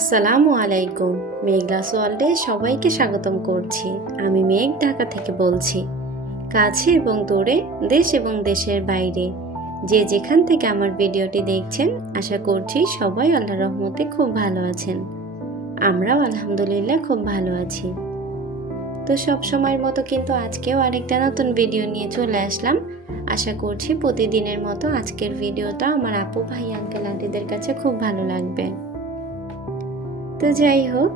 আসসালামু আলাইকুম। মেঘলাস ওয়ার্ল্ডে সবাইকে স্বাগতম করছি। আমি মেঘ, ঢাকা থেকে বলছি। কাছে এবং দূরে, দেশ এবং দেশের বাইরে যে যেখান থেকে আমার ভিডিওটি দেখছেন, আশা করছি সবাই আল্লাহর রহমতে খুব ভালো আছেন। আমরাও আলহামদুলিল্লাহ খুব ভালো আছি। তো সব সময়ের মতো কিন্তু আজকেও আরেকটা নতুন ভিডিও নিয়ে চলে আসলাম। আশা করছি প্রতিদিনের মতো আজকের ভিডিওটা আমার আপু, ভাই, আঙ্কেল, আন্টিদের কাছে খুব ভালো লাগবে। তো যাই হোক,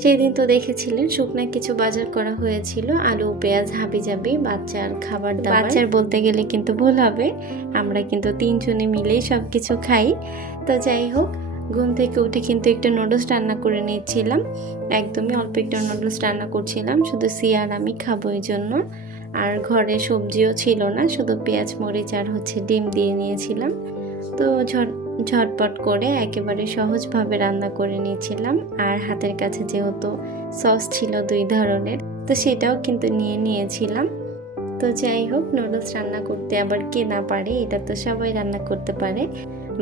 সেদিন তো দেখেছিলেন শুকনা কিছু বাজার করা হয়েছিল, আলু, পেঁয়াজ, হাবিজাবি, বাচ্চার খাবার দাবার। বাচ্চার বলতে গেলে কিন্তু ভুল হবে, আমরা কিন্তু তিনজনে মিলেই সব কিছু খাই। তো যাই হোক, ঘুম থেকে উঠে কিন্তু একটু নুডলস রান্না করে নিচ্ছিলাম। একদমই অল্প একটু নুডলস রান্না করছিলাম, শুধু সিয়ার আমি খাবো এই জন্য। আর ঘরে সবজিও ছিল না, শুধু পেঁয়াজ, মরিচ আর ডিম দিয়ে নিয়েছিলাম। তো ঝটপট করে একেবারে সহজভাবে রান্না করে নিয়েছিলাম। আর হাতের কাছে যেহেতু সস ছিল 2 ধরনের, তো সেটাও কিন্তু নিয়ে নিয়েছিলাম। তো যাই হোক, নুডলস রান্না করতে আবার কে না পারে, এটা তো সবাই রান্না করতে পারে।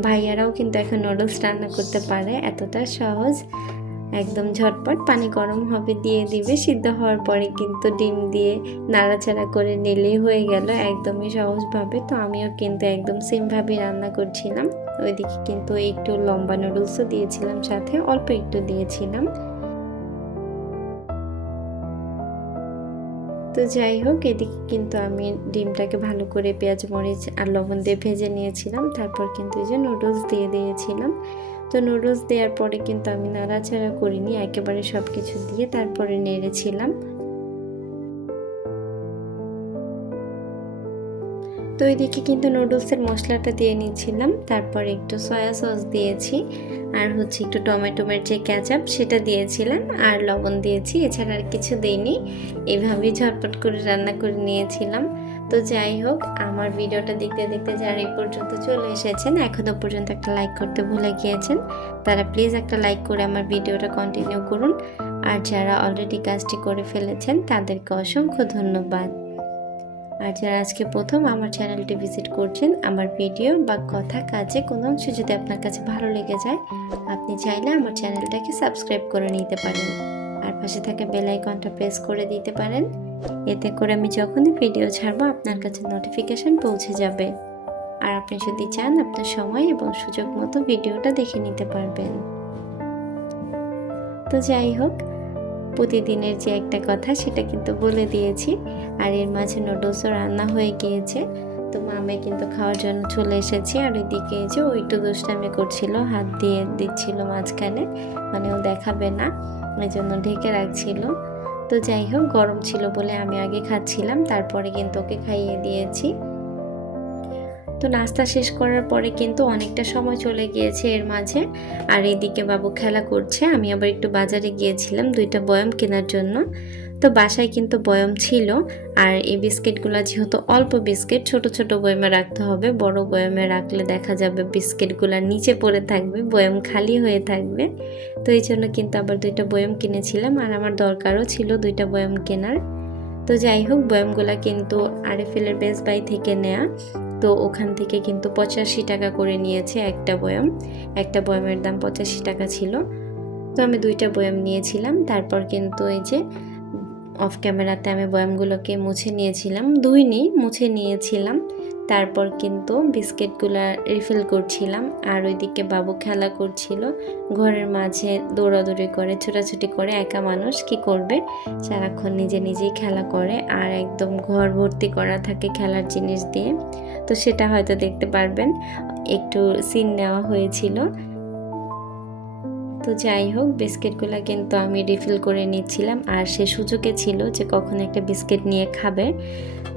ভাইয়ারাও কিন্তু এখন নুডলস রান্না করতে পারে, এতটা সহজ। একদম ঝটপট, পানি গরম হবে, দিয়ে দিবে, সিদ্ধ হওয়ার পরে কিন্তু ডিম দিয়ে নাড়াচাড়া করে নিলেই হয়ে গেল একদমই সহজভাবে। তো আমিও কিন্তু একদম সেমভাবে রান্না করছিলাম। ওইদিকে কিন্তু একটু লম্বা নুডলসও দিয়েছিলাম, সাথে অল্প একটু দিয়েছিলাম। তো যাই হোক, এদিকে কিন্তু আমি ডিমটাকে ভালো করে পেঁয়াজ, মরিচ আর লবণ দিয়ে ভেজে নিয়েছিলাম। তারপর কিন্তু এই যে নুডলস দিয়ে দিয়েছিলাম। তো নুডলস দেওয়ার পরে কিন্তু আমি নাড়াচাড়া করিনি, একেবারে সব কিছু দিয়ে তারপরে নেড়েছিলাম। তো এদিকে কিন্তু নুডলসের মশলাটা দিয়ে নিচ্ছিলাম। তারপর একটু সয়া সস দিয়েছি, আর একটু টমেটোমের যে ক্যাচাপ সেটা দিয়েছিলাম, আর লবণ দিয়েছি, এছাড়া আর কিছু দিইনি। এভাবেই ঝটপট করে রান্না করে নিয়েছিলাম। তো যাই হোক, আমার ভিডিওটা দেখতে দেখতে যারা এই পর্যন্ত চলে এসেছেন, এখনও পর্যন্ত একটা লাইক করতে ভুলে গিয়েছেন, তারা প্লিজ একটা লাইক করে আমার ভিডিওটা কন্টিনিউ করুন। আর যারা অলরেডি কাজটি করে ফেলেছেন তাদেরকে অসংখ্য ধন্যবাদ। আর যারা আজকে প্রথম আমার চ্যানেলটি ভিজিট করছেন, আমার ভিডিও বা কথা কাজে কোনো অংশ যদি আপনার কাছে ভালো লেগে যায়, আপনি চাইলে আমার চ্যানেলটাকে সাবস্ক্রাইব করে নিতে পারেন। আর পাশে থাকা বেল আইকনটা প্রেস করে দিতে পারেন, এতে করে আমি যখনই ভিডিও ছাড়বো আপনার কাছে নোটিফিকেশন পৌঁছে যাবে। আর আপনি যদি চান, আপনার সময় এবং সুযোগ মতো ভিডিওটা দেখে নিতে পারবেন। তো যাই হোক, প্রতিদিনের যে একটা কথা সেটা কিন্তু বলে দিয়েছি। আর এর মাঝে নুডলসও রান্না হয়ে গিয়েছে। তো মামে কিন্তু খাওয়ার জন্য চলে এসেছি। আর ওইদিকে যে ও একটু দুষ্টামি করছিল, হাত দিয়ে দিচ্ছিল মাঝখানে, মানে ও দেখাবে না, এই জন্য ঢেকে রাখছিল। তো যাই হোক, গরম ছিল বলে আমি আগে খাচ্ছিলাম, তারপরে কিন্তু ওকে খাইয়ে দিয়েছি। তো নাস্তা শেষ করার পরে কিন্তু অনেকটা সময় চলে গিয়েছে এর মাঝে। আর এইদিকে বাবু খেলা করছে। আমি আবার একটু বাজারে গিয়েছিলাম 2টা বয়াম কেনার জন্য। তো বাসায় কিন্তু বয়াম ছিল। আর এই বিস্কিটগুলো যেহেতু অল্প বিস্কিট, ছোট ছোট বয়ামে রাখতে হবে, বড় বয়ামে রাখলে দেখা যাবে বিস্কিটগুলো নিচে পড়ে থাকবে, বয়াম খালি হয়ে থাকবে। তো এই জন্য কিন্তু আবার 2টা বয়াম কিনেছিলাম, আর আমার দরকারও ছিল 2টা বয়াম কেনার। তো যাই হোক, বয়ামগুলো কিন্তু আরএফএলের বেস্ট বাই থেকে নেয়া। তো ওখান থেকে কিন্তু 85 টাকা করে নিয়েছে একটা বয়াম। একটা বয়ামের দাম 85 টাকা ছিল। তো আমি 2টা বয়াম নিয়েছিলাম। তারপর কিন্তু এই যে অফ ক্যামেরাতে আমি বয়ামগুলোকে মুছে নিয়েছিলাম, ধুইনি, মুছে নিয়েছিলাম। তারপর কিন্তু বিস্কিটগুলো রিফিল করছিলাম। আর ওইদিকে বাবু খেলা করছিল, ঘরের মাঝে দৌড়াদৌড়ি করে, ছোটাছুটি করে, একা মানুষ কি করবে, সারাক্ষণ নিজে নিজেই খেলা করে। আর একদম ঘর ভর্তি করা থাকে খেলার জিনিস দিয়ে। তো সেটা হয়তো দেখতে পারবেন, একটু সিন নেওয়া হয়েছিল। তো যাই হোক, বিস্কিটগুলো কিন্তু আমি রিফিল করে নিচ্ছিলাম। আর সে সুযোগে ছিল যে কখন একটা বিস্কিট নিয়ে খাবে।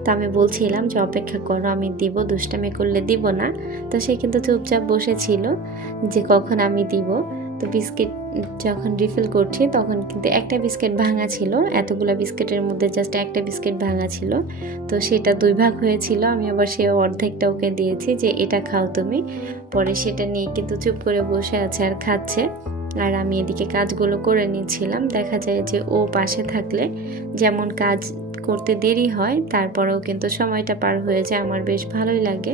তো আমি বলছিলাম যে অপেক্ষা করো, আমি দিব, দুষ্টামি করলে দিব না। তো সে কিন্তু চুপচাপ বসেছিল যে কখন আমি দিব। তো বিস্কিট যখন রিফিল করছি তখন কিন্তু একটা বিস্কিট ভাঙা ছিল, এতগুলো বিস্কিটের মধ্যে জাস্ট একটা বিস্কিট ভাঙা ছিল। তো সেটা 2 ভাগ হয়েছিল, আমি আবার সে অর্ধেকটা ওকে দিয়েছি যে এটা খাও তুমি। পরে সেটা নিয়ে কিন্তু চুপ করে বসে আছে আর খাচ্ছে। আর আমি এদিকে কাজগুলো করে নিচ্ছিলাম। দেখা যায় যে ও পাশে থাকলে যেমন কাজ করতে দেরি হয়, তারপরেও কিন্তু সময়টা পার হয়ে যায়, আমার বেশ ভালোই লাগে।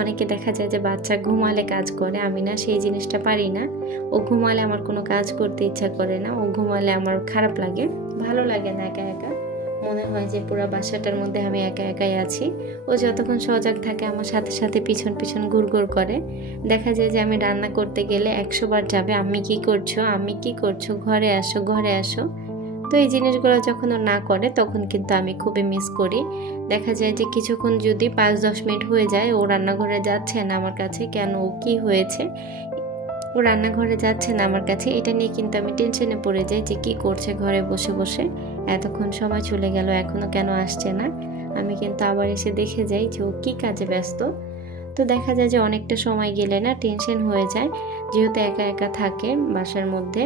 অনেকে দেখা যায় যে বাচ্চা ঘুমালে কাজ করে, আমি না সেই জিনিসটা পারি না। ও ঘুমালে আমার কোনো কাজ করতে ইচ্ছা করে না, ও ঘুমালে আমার খারাপ লাগে, ভালো লাগে না একা একা। মনে হয় যে পুরো বাসাটার মধ্যে আমি একা একাই আছি। ও যতক্ষণ সজাগ থাকে আমার সাথে সাথে পিছন পিছন ঘুরঘুর করে। দেখা যায় যে আমি রান্না করতে গেলে 100 বার যাবে, "আম্মি কী করছো? আম্মি কী করছো? ঘরে আসো, ঘরে আসো।" তো এই জিনিসগুলো যখন ও না করে তখন কিন্তু আমি খুবই মিস করি। দেখা যায় যে কিছুক্ষণ যদি ৫-১০ মিনিট হয়ে যায় ও রান্নাঘরে যাচ্ছে না আমার কাছে, কেন কি হয়েছে? ও রান্নাঘরে যাচ্ছে না আমার কাছে, এটা নিয়ে কিন্তু আমি টেনশনে পড়ে যাই যে কি করছে ঘরে বসে বসে। এতক্ষণ সময় চলে গেল এখনো কেন আসছে না? আমি কিন্তু আবার এসে দেখে যাই যে ও কি কাজে ব্যস্ত। তো দেখা যায় যে অনেকটা সময় গেলে না টেনশন হয়ে যায়, যেহেতু একা একা থাকে বাসার মধ্যে।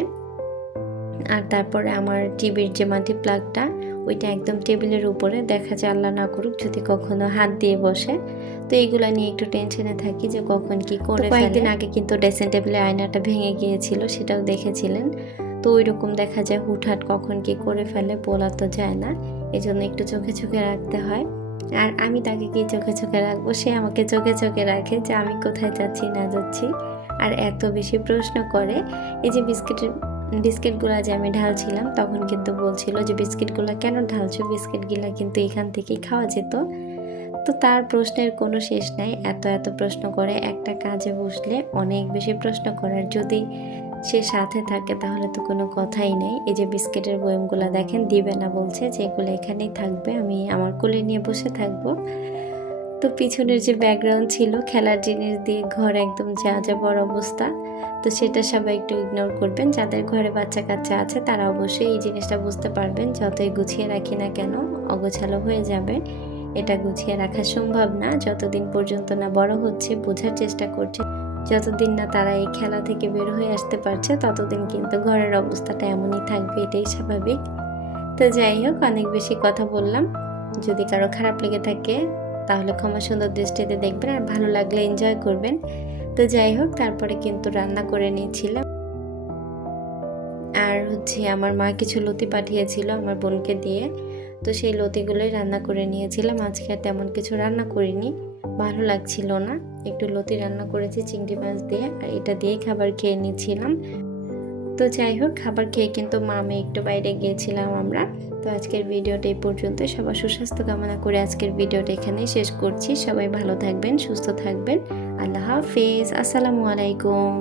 আর তারপরে আমার টিভির যে মাল্টি প্লাগটা ওইটা একদম টেবিলের উপরে, দেখা যায় আল্লাহ না করুক যদি কখনো হাত দিয়ে বসে, তো এইগুলা নিয়ে একটু টেনশনে থাকি যে কখন কি করে ফেলে। কয়েকদিন আগে কিন্তু ড্রেসিং টেবিলে আয়নাটা ভেঙে গিয়েছিল, সেটাও দেখেছিলেন। তো ওইরকম দেখা যায় হুটহাট কখন কি করে ফেলে বলা তো যায় না, এজন্য একটু চোখে চোখে রাখতে হয়। আর আমি তাকে কি চোখে চোখে রাখবো, সে আমাকে চোখে চোখে রাখে যে আমি কোথায় যাচ্ছি না যাচ্ছি। আর এত বেশি প্রশ্ন করে। এই যে বিস্কিটগুলো যে আমি ঢালছিলাম তখন কিন্তু বলছিল যে বিস্কিটগুলো কেন ঢালছো, বিস্কিটগুলো কিন্তু এখান থেকেই খাওয়া যেত। তো তার প্রশ্নের কোনো শেষ নাই, এত এত প্রশ্ন করে, একটা কাজে বসলে অনেক বেশি প্রশ্ন করার। যদি সে সাথে থাকে তাহলে তো কোনো কথাই নেই। এই যে বিস্কিটের বয়মগুলো দেখেন, দিবে না বলছে যে এগুলো এখানেই থাকবে, আমি আমার কোলে নিয়ে বসে থাকবো। তো পিছনের যে ব্যাকগ্রাউন্ড ছিল খেলার জিনিস দিয়ে ঘর একদম যা যাবর অবস্থা। তো সেটা সবাই একটু ইগনোর করবেন, যাদের ঘরে বাচ্চা কাচ্চা আছে তারা অবশ্যই এই জিনিসটা বুঝতে পারবেন। যতই গুছিয়ে রাখি না কেন অগোছালো হয়ে যাবে, এটা গুছিয়ে রাখা সম্ভব না যতদিন পর্যন্ত না বড় হচ্ছে, বোঝার চেষ্টা করছে। যতদিন না তারা এই খেলা থেকে বের হয়ে আসতে পারছে ততদিন কিন্তু ঘরের অবস্থাটা এমনই থাকবে, এটাই স্বাভাবিক। তো যাই হোক, অনেক বেশি কথা বললাম। যদি কারো খারাপ লেগে থাকে তাহলে ক্ষমা সুন্দর দৃষ্টিতে দেখবেন, আর ভালো লাগলে এনজয় করবেন। তো যাই হোক, তারপরে কিন্তু রান্না করে নিয়েছিলাম। আর আমার মা কিছু লতি পাঠিয়েছিল আমার বোনকে দিয়ে, তো সেই লতিগুলোই রান্না করে নিয়েছিলাম। আজকে আর তেমন কিছু রান্না করিনি, ভালো লাগছিল না। একটু লতি রান্না করেছি চিংড়ি মাছ দিয়ে, আর এটা দিয়েই খাবার খেয়ে নিচ্ছিলাম। তো যাই হোক, খাবার খেয়ে কিন্তু মা আমি একটু বাইরে গিয়েছিলাম আমরা। তো আজকের ভিডিওটা এই পর্যন্ত, সবার সুস্বাস্থ্য কামনা করে আজকের ভিডিওটা এখানেই শেষ করছি। সবাই ভালো থাকবেন, সুস্থ থাকবেন। আল্লাহ হাফেজ, আসসালামু আলাইকুম।